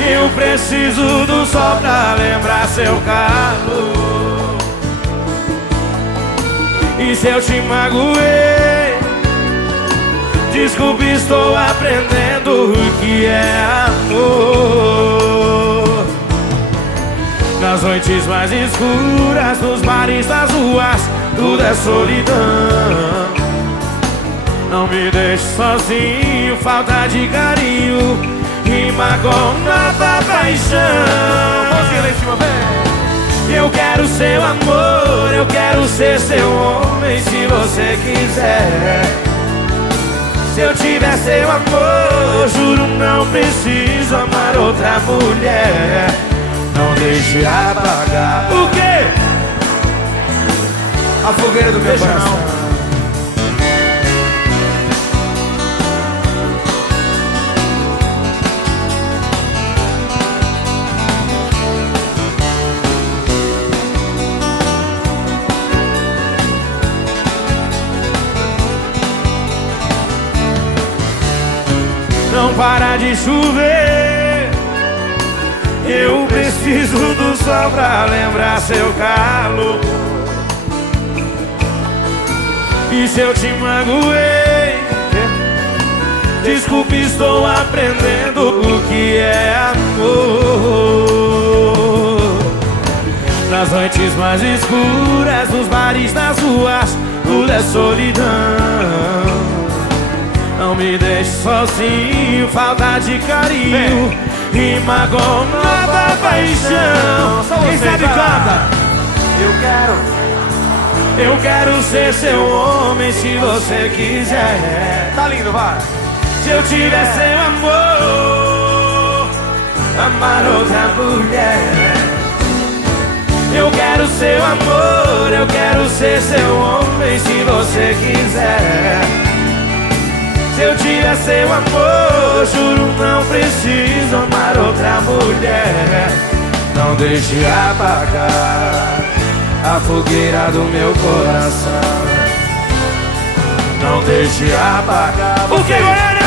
Eu preciso do sol pra lembrar seu calor. E se eu te magoei, desculpe, estou aprendendo o que é amor. Nas noites mais escuras, nos bares, nas ruas, tudo é solidão. Não me deixe sozinho, falta de carinho rima com nova paixão. Mãozinha lá em cima, vem. Eu quero seu amor, eu quero ser seu homem se você quiser. Se eu tiver seu amor, juro não preciso amar outra mulher. Não deixe apagar. O quê? A fogueira do meu coração. Não para de chover, eu preciso do sol pra lembrar seu calor. E se eu te magoei, desculpe, estou aprendendo o que é amor. Nas noites mais escuras, nos bares, nas ruas, tudo é solidão. Não me deixe sozinho, falta de carinho rima com nova paixão. Quem sabe canta. Eu quero ser seu homem se você quiser. Tá lindo, vai. Se eu tiver seu amor, amar outra mulher. Eu quero seu amor, eu quero ser seu homem se você quiser. Se eu tiver seu amor, juro não preciso amar outra mulher. Não deixe apagar a fogueira do meu coração. Não deixe apagar. O que, Goiânia?